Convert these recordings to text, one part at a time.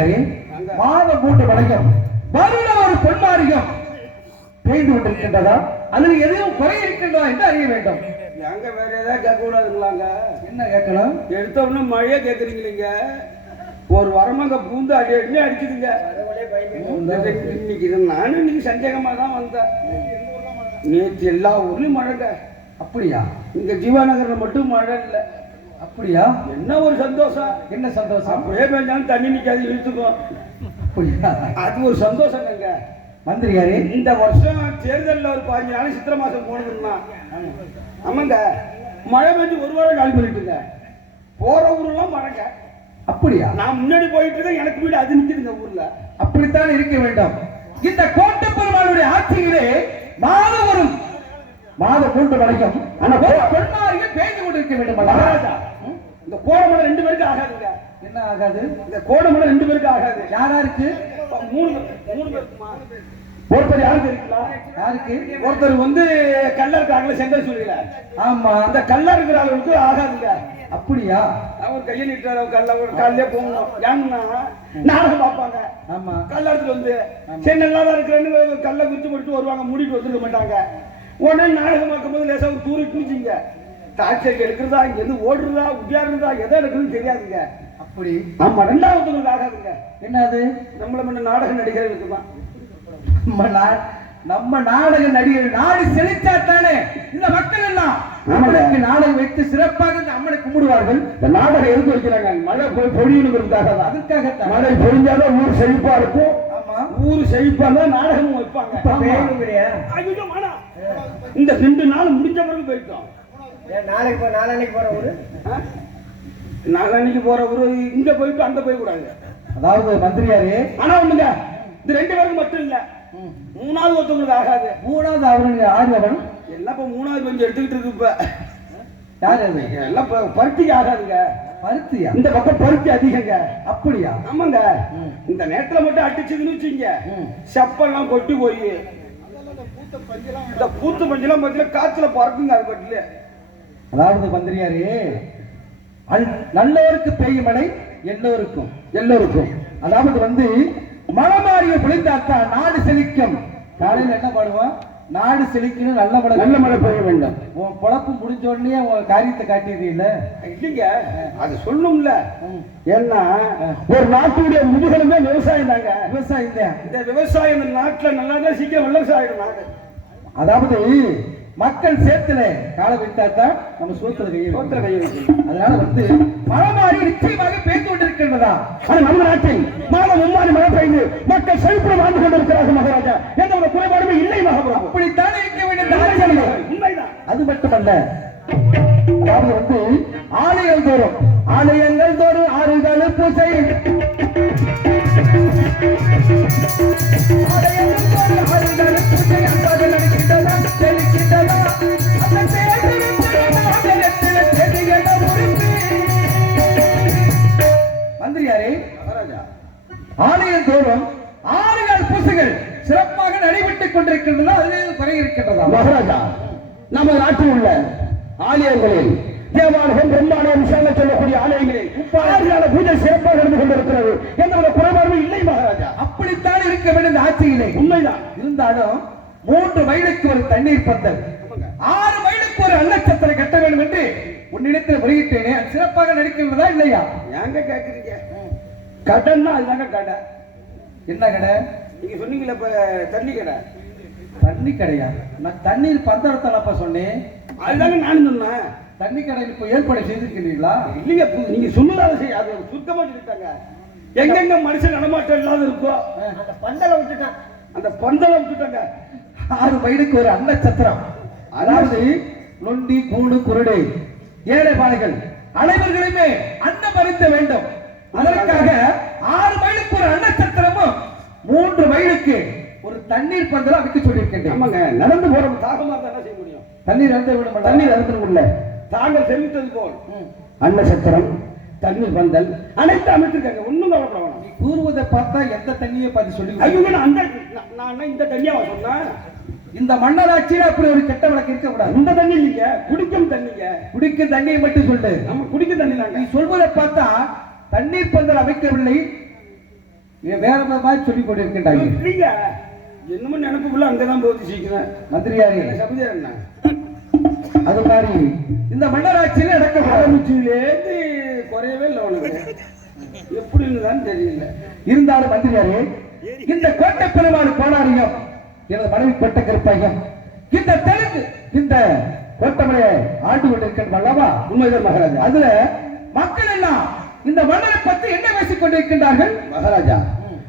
மந்திரியாரே, மாதம் 3 வழக்கம் வருட ஒரு பொன்மாரியம் பெய்து கொண்டிருக்கின்றதா? அதில் எதையும் குறை இருக்கின்றதா என்று அறிய வேண்டும். எங்க வேற ஏதாவது கேட்க கூடாதுங்களாங்க? என்ன கேட்கலாம்? எடுத்த உடனே மழையே கேட்குறீங்களீங்க. ஒரு வரமாங்க பூந்து அடி அடினே அடிக்குதுங்க. இன்னைக்கு நானும் இன்னைக்கு சந்தேகமா தான் வந்தேன். நேற்று எல்லா ஊர்லயும் மழைங்க. அப்படியா? இங்க ஜீவாநகர்ல மட்டும் மழை இல்லை. அப்படியா? என்ன ஒரு சந்தோஷம். என்ன சந்தோஷம்? அப்படியே பெஞ்சாலும் தண்ணி நிற்காது, இழுத்துக்கும். அப்படியா? அது ஒரு சந்தோஷங்க. மந்திரியாரே, இந்த வருஷம் தேர்தலில் ஒரு 15 நாள் சித்திரை மாசம் போனதுன்னா ஆமாங்க மழை பெஞ்சு ஒரு வாரம் காலி பண்ணிட்டுங்க. போற ஊர்லாம் மழைங்க. அப்படியா? நான் முன்னாடி போயிட்டு இருக்கேன், எனக்கு வீடு அது நிற்குதுங்க ஊர்ல. அப்படித்தான் இருக்க வேண்டும். இந்த கோட்டை பெருமாளுடைய ஆட்சியிலே மாதம் 3 வரைக்கும் பெருமாறிகள் பேய்ந்து கொண்டிருக்க வேண்டும். மகாராஜா, இந்த கோடமலை 2 பேருக்கு ஆகாதுங்க. என்ன ஆகாது? இந்த கோடமலை 2 பேருக்கு ஆகாது. யாராருக்கு? 3 பேருக்குமா? ஒருத்தர் யாரு தெரியுங்களா? யாருக்கு? ஒருத்தர் வந்து கல்லா இருக்காங்களே, செங்கல் சொல்லில. ஆமா, அந்த கல்லா இருக்கிற ஆளுக்கு ஆகாதுங்க. அப்படியா? அவர் கையை நிட்டாரு, கல்ல ஒரு காலையிலே போகணும். ஏன்னா நாடகம் பார்ப்பாங்க. ஆமா, கல்ல எடுத்துட்டு வந்து சரி நல்லா தான் இருக்கிறேன்னு கல்லை குத்து போட்டு வருவாங்க, மூடிட்டு வந்துருக்க மாட்டாங்க. உடனே நாடகம் பார்க்கும் போது லேசா ஒரு தூரிட்டுச்சுங்க. டாக்ஸிக்கு எடுக்கிறதா, இங்க இருந்து ஓடுறதா, உட்காருறதா, எதை எடுக்குதுன்னு தெரியாதுங்க. அப்படி? ஆமா, 2வது ஆகாதுங்க. என்னது? நம்மள முன்ன நாடக நடிகர்களுக்கு தான். நம்ம நாடக நடிகர் நாடு செழித்தாத்தானே இந்த மக்கள் எல்லாம் நம்மளுக்கு நாடகம் வைத்து சிறப்பாக அம்மனை கும்பிடுவார்கள். இந்த நாடகம் எதுக்கு வைக்கிறாங்க? மழை பொழியணுங்கிறதுக்காக. அதுக்காகத்தான். மழை பொழிஞ்சாதான் ஊர் செழிப்பா இருக்கும். ஆமா, ஊர் செழிப்பா தான் நாடகமும் வைப்பாங்க. இந்த 2 நாள் முடிஞ்ச பிறகு போயிட்டோம். நாளைக்கு போற ஊரு இங்க போயிட்டு அங்க போய் கூடாது. அதாவது மந்திரியாரே, ஆனா ஒண்ணுங்க, இந்த 2 பேருக்கு மட்டும் இல்ல, 3வது ஒருத்தவங்களுக்கு ஆகாது. 3வது அவருக்கு ஆறுவன் எல்லாம் இப்ப 3வது கொஞ்சம் எடுத்துக்கிட்டு இருக்கு. இப்ப யாரு அது? எல்லாம் பருத்திக்கு ஆகாதுங்க. பருத்தியா? இந்த பக்கம் பருத்தி அதிகங்க. அப்படியா? ஆமாங்க. இந்த நேரத்துல மட்டும் அடிச்சதுன்னு வச்சுங்க, செப்பெல்லாம் கொட்டி போய் இந்த பூத்து பஞ்செல்லாம் பார்த்தீங்கன்னா காத்துல பறக்குங்க. அது பட்டில. அதாவது மந்திரியாரே, நல்லவருக்கு பெய்யும் மழை எல்லோருக்கும். அதாவது வந்து மழை மாறிய பொழிந்தாத்தான் நாடு செழிக்கும். காலையில் என்ன பாடுவோம்? நாடு செழிக்கணும், நல்ல மழை பெய்ய வேண்டும். உன் பொழப்பு முடிஞ்ச உடனே உன் காரியத்தை காட்டிடுறீல்ல? இல்லைங்க, அது சொல்லணும்ல. ஏன்னா ஒரு நாட்டுடைய முதுகெலும்பே விவசாயம் தாங்க. விவசாயம் தான். இந்த விவசாயம் இந்த நாட்டுல நல்லா தான் சீக்கிரம் விவசாயம் நாடு. அதாவது மக்கள் சேர்த்துல கால வைத்தாத்தான் நம்ம சோத்துல கையை. அதனால வந்து மழை மாறி நிச்சயமாக பெய்து கொண்டிருக்கின்றதா? ஆனா நம்ம நாட்டில் மாதம் 3 மழை பெய்து மக்கள் செழிப்புடன் வாழ்ந்து கொண்டிருக்கிறார்கள் மகாராஜா. எந்த ஒரு குறைபாடுமே இல்லை மகாபிரபு. அப்படித்தான் இருக்க வேண்டும். உண்மைதான். அது மட்டுமல்ல, அதாவது வந்து ஆலயங்கள் தோறும் ஆறுகள் பூசை, மந்திரியாரே, ஆலயம் தோறும் 6 நாள் பூசைகள் சிறப்பாக நடைபெற்றுக் கொண்டிருக்கின்றதா? அதில் குறை இருக்கின்றதா? மகாராஜா, நம்ம நாட்டில் உள்ள ஆலயங்களில் தேவாலயம், பிரம்மாலயம் சொல்லக்கூடிய ஆலயங்களில் 6 நாள் பூஜை சிறப்பாக நடந்து கொண்டிருக்கிறது. எந்த ஒரு குறைபாடும் இல்லை மகாராஜா. அப்படித்தான் இருக்க வேண்டும் இந்த ஆட்சியிலே. உண்மைதான். இருந்தாலும் 3 வயலுக்கு ஒரு தண்ணீர் பந்தல், 6 வயலுக்கு ஒரு அன்னச்சத்திரை கட்ட வேண்டும் என்று உன்னிடத்தில் வெளியிட்டேனே, சிறப்பாக நடிக்கின்றதா இல்லையா? ஏங்க கேட்குறீங்க? கடைன்னா அதுதாங்க கடை. என்ன கடை? நீங்க சொன்னீங்களே இப்ப தண்ணி கடை. தண்ணி கடையா? நான் தண்ணீர் பந்தளத்தலப்பா சொன்னேன். அதுதாங்க நான் சொன்னேன். தண்ணி கடை இப்ப ஏற்பாடு செய்திருக்கிறீங்களா? இல்லைங்க, நீங்க சொன்னதால அது சுத்தமா சொல்லிட்டாங்க. எங்கெங்க மனுஷன் நடமாட்டம் இல்லாத இருக்கோ அந்த பந்தலை விட்டுட்டாங்க. 6 வயலுக்கு ஒரு அன்னச்சத்திரம், அதாவது நொண்டி கூடு குருடு ஏழை பாளைகள் அனைவர்களுமே அன்னம் அருந்த வேண்டும். அதற்காக 6 வயலுக்கு ஒரு அன்னச்சத்திரமும் 3 வயலுக்கு ஒரு தண்ணீர் பந்தல வைக்க சொல்லியிருக்கேன். ஆமாங்க, நடந்து போற தாகமா தான் என்ன செய்ய முடியும்? தண்ணீர் அருந்த விட தண்ணீர் அருந்த உள்ள தாங்கள் தெரிவித்தது போல் அன்னச்சத்திரம், தண்ணீர் பந்தல் அனைத்து அமைச்சிருக்காங்க. ஒண்ணும் கவலைப்பட வேணாம். நீ கூறுவதை பார்த்தா எந்த தண்ணியை பார்த்து சொல்லி? ஐயோ, நான் இந்த தண்ணியா சொன்னேன். இந்த மன்னராட்சியில அப்படி ஒரு கெட்ட வழக்கு இருக்க கூடாது. இந்த தண்ணி இல்லைங்க, குடிக்கும் தண்ணிங்க. குடிக்கும் தண்ணியை மட்டும் சொல்லு. நம்ம குடிக்கும் தண்ணி தாங்க. நீ சொல்வதை பார்த்தா தண்ணீர் பந்தல் அமைக்கவில்லை, வேற மாதிரி சொல்லி கொண்டிருக்கின்றாங்க. இல்லைங்க, என்னமோ நினைப்புக்குள்ள அங்கதான் போகுது சீக்கிரம். மந்திரியாரே, சபதியார் என்ன அது மாதிரி இந்த மன்னராட்சியில நடக்க ஆரம்பிச்சுலேருந்து குறையவே இல்லை உனக்கு, எப்படின்னு தான் தெரியல. இருந்தாலும் மந்திரியாரே, இந்த கோட்டை பெருமாள் கோடாரியம், எனது மனைவி கோட்டை கருப்பாயம், இந்த தெலுங்கு இந்த கோட்டமலையை ஆண்டு கொண்டிருக்கின்ற அல்லவா? உண்மைதான் மகாராஜா. அதுல மக்கள் எல்லாம் இந்த மன்னரை பற்றி என்ன பேசிக் கொண்டிருக்கின்றார்கள்? மகாராஜா,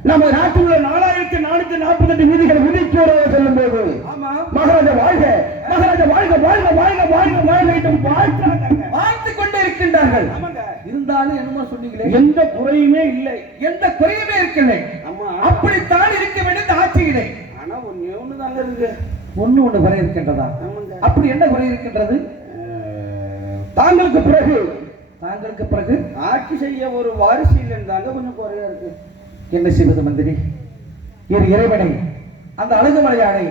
நம்ம நாட்டில் உள்ள 4448 வீதிகளை விதிக்கோட செல்லும் போது மகாராஜா வாழ்க, மகாராஜா வாழ்க, வாழ்க, வாழ்க, வாழ்க, வாழ்க என்று வாழ்த்துக் கொண்டே இருக்கின்றார்கள். இருந்தாலும் என்னமோ சொன்னீங்களே, எந்த குறையுமே இல்லை, எந்த குறையுமே இருக்கவில்லை. அப்படித்தான் இருக்க வேண்டிய ஆட்சியிலே. ஆனா ஒண்ணு தாங்க இருக்கு. ஒண்ணு குறை இருக்கின்றதா? அப்படி என்ன குறை இருக்கின்றது? தாங்களுக்கு பிறகு ஆட்சி செய்ய ஒரு வாரிசு இல்லைன்றாங்க, கொஞ்சம் குறையா இருக்கு. என்ன செய்வது மந்திரி? இறைவனை அந்த அழகுமலையானை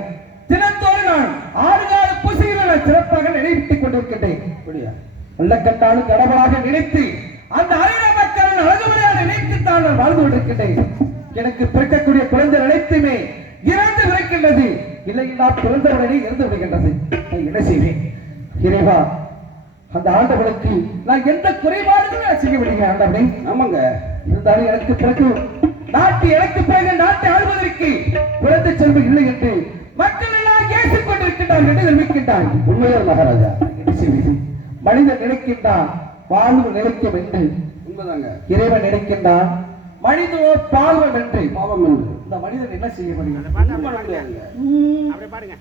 தினத்தோடு நான் 6 கால பூசைகளை நான் சிறப்பாக நினைத்துக் கொண்டிருக்கின்றேன். அப்படியா? வெள்ளக்கட்டாலும் கடவுளாக நினைத்து அந்த அழகமக்காரன் அழகுமலையானை நினைத்துத்தான் நான் வாழ்ந்து கொண்டிருக்கின்றேன். எனக்கு பிறக்கக்கூடிய குழந்தை நினைத்துமே இறந்து விளைக்கின்றது, இல்லைன்னா பிறந்தவுடனே இறந்து விடுகின்றது. நான் என்ன செய்வேன்? இறைவா, அந்த ஆண்டவனுக்கு நான் எந்த குறைபாடுகளும் நான் செய்ய விடுங்க ஆண்டவனே. ஆமாங்க, இருந்தாலும் எனக்கு பிறகு எனக்கு பிறகு நாட்டை ஆள்வதற்கு குழந்தை செல்வம் இல்லை என்று மக்கள் எல்லாம் ஏசிக் கொண்டிருக்கின்றார்கள் என்று நினைக்கின்றார்கள். உண்மையா மகாராஜா? என்ன செய்வது? மனிதன் நினைக்கின்றான் வாழ்வு நிலைக்கும் என்று, உண்மைதாங்க. இறைவன் நினைக்கின்றான் மனிதனோ பாவம் என்று. பாவம் என்று இந்த மனிதன் என்ன செய்ய முடியும்? அப்படியே பாருங்க.